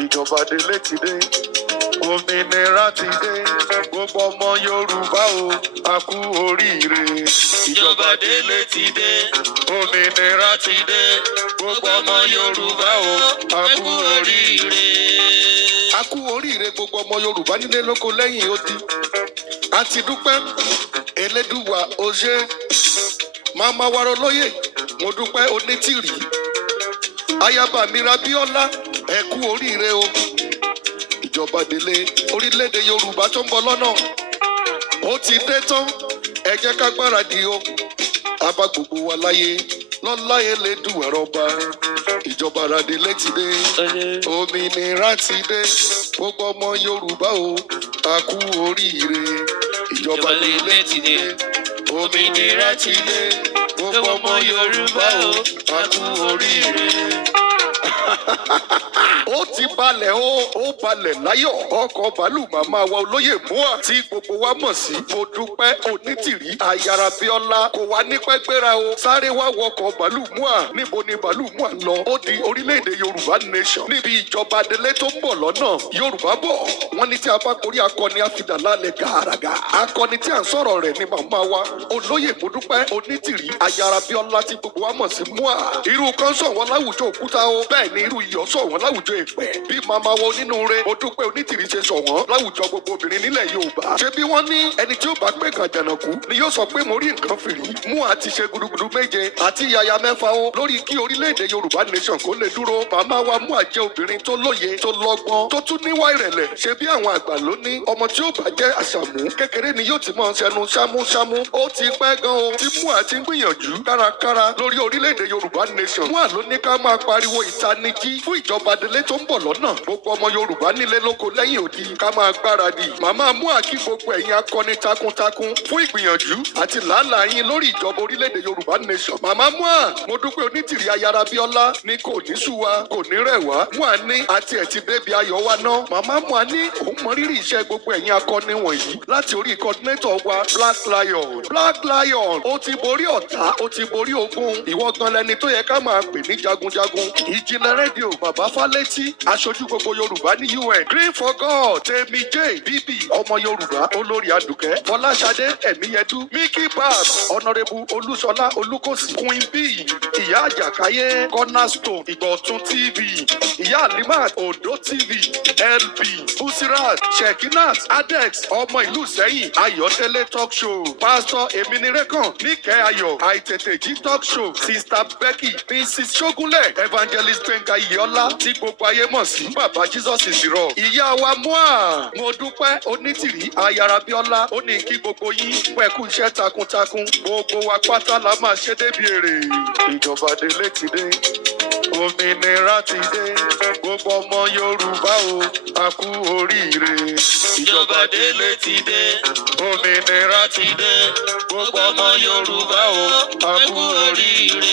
ìjọba délé ti dé òmìnira ti dé gbogbo ọmọ Yorùbá o a kú oríire. ìjọba délé ti dé òmìnira ti dé gbogbo ọmọ Yorùbá o a kú oríire. a kú oríire gbogbo ọmọ Yorùbá nílé lóko lẹ́yìn odi. a ti dúpẹ́ Elédùwà ó ṣé. màmá wa Rolóyè mo dúpẹ́ Onítìrí. ayaba mi Rabíọ́lá ẹ kú oríire o. ìjọba délé orílẹ̀-èdè Yorùbá tó ń bọ̀ lọ́nà ó ti dé tán ẹ jẹ́ ká gbáradì o. abá gbogbo wa láyé lọ́lá Elédùwà rọba. ìjọba délé ti dé òmìnira ti dé gbogbo ọmọ Yorùbá o a kú oríire. ìjọba délé ti dé òmìnira ti dé gbogbo ọmọ Yorùbá o a kú oríire. ó ti balẹ̀ ó balẹ̀ láyọ̀ ọkọ̀ bàálù màmá wa olóyè mua tí gbogbo wa mọ̀ sí mo dúpẹ́ Onítìrí ayárabíọ́lá kò wá nípẹ́ gbéra o sáré wá wọkọ̀ bàálù mua níbo ni bàálù mua ń lọ ó di orílẹ̀-èdè Yorùbá nation níbi ìjọba délé tó ń bọ̀ lọ́nà Yorùbá bọ̀ wọ́n ní tí a bá korí akọni àfidà lálẹ́ gàràgà akọni tí à ń sọ̀rọ̀ rẹ̀ ni màmá wa olóyè mo dúpẹ́ Onítìrí ayárabíọ́lá tí gbogbo wa mọ̀ sí mua irú kan sọ̀ wọ́n láwùjọ òkúta o bẹ́ẹ̀ ni irú iyọ̀ sọ̀ wọ́n láwùjọ èpẹ̀ bí màmá wa onínúure mo dúpẹ́ Onítìrí ṣe sọ̀ wọ́n láwùjọ gbogbo obìnrin nílẹ̀ Yorùbá ṣé bí wọ́n ní ẹni tí ó bá pé kan jànàkú ni yóò sọ pé mo rí nǹkan fìrí mú àti ṣe gudugudu méje àti yàyà mẹ́fà o lórí kí orílẹ̀-èdè Yorùbá nation kó lè dúró màmá wa mú àjẹ́ obìnrin tó lóye tó lọ́gbọ́n tó tún níwá ìrẹ̀lẹ̀ ṣe bí àwọn àgbà ló ní ọmọ tí ó bá jẹ́ àṣàmú kékeré ni yóò ti mọ̀ ṣẹnu ṣámúṣámú ó ti pẹ́ gan o tí mú àti gbìyànjú kárakára lórí orílẹ̀-èdè Yorùbá nation mú àló ní ká máa pariwo ìtanijí fún ìjọba délé tó ń bọ̀ lọ́nà gbogbo ọmọ Yorùbá nílé lóko lẹ́yìn odi ká máa gbáradì màmá mú àkí gbogbo ẹ̀yin akọni takuntakun fún ìgbìyànjú àti làálàá yín lórí ìjọba orílẹ̀-èdè Yorùbá nation màmá mú à mo dúpẹ́ Onítìrí ayárabíọ́lá ní kò ní sú wa kò ní rẹ̀ wá mú à ní àti ẹ̀ ti débi ayọ̀ wa ná màmá mú à ní òun mọ rírì iṣẹ́ gbogbo ẹ̀yin akọni wọ̀nyí láti orí coordinator wa Black Lion ó ti borí ọ̀tá ó ti borí ogun ìwọ gan lẹni tó yẹ ká máa pè ní jagunjagun ìjìnlẹ̀ rédíò bàbá Fálétí aṣojú gbogbo Yorùbá ní UN Green for God Tèmi J bíbí ọmọ Yorùbá olórí Adùkẹ́ Fọláṣadé Ẹ̀míyẹdú Mickey Bab Honourable Olúṣọlá Olúkòsì Queen B ìyá Àjàkáyé Cornerstone Ìgbọ̀tún TV ìyá Alimat Odo TV LB Busirat Shekinat Adex ọmọ ìlú Sẹ́yìn Ayọ̀délé talk show Pastor Eminirekan Níkẹ́ Ayọ̀ Àìtètèjí talk show Sister Becky Mrs Ṣógúnlẹ̀ Evangelist Gbẹ̀ngà Iyọlá tí gbogbo ayé mọ̀ sí bàbá Jesus ìsirọ̀ ìyá wa mua mo dúpẹ́ Onítìrí ayárabíọ́lá ó ní kí gbogbo yín pẹ̀kú iṣẹ́ takuntakun gbogbo wa pátá la máa ṣe débi èrè. ìjọba délé ti dé òmìnira ti dé gbogbo ọmọ Yorùbá o a kú oríire. ìjọba délé ti dé òmìnira ti dé gbogbo ọmọ Yorùbá o a kú oríire.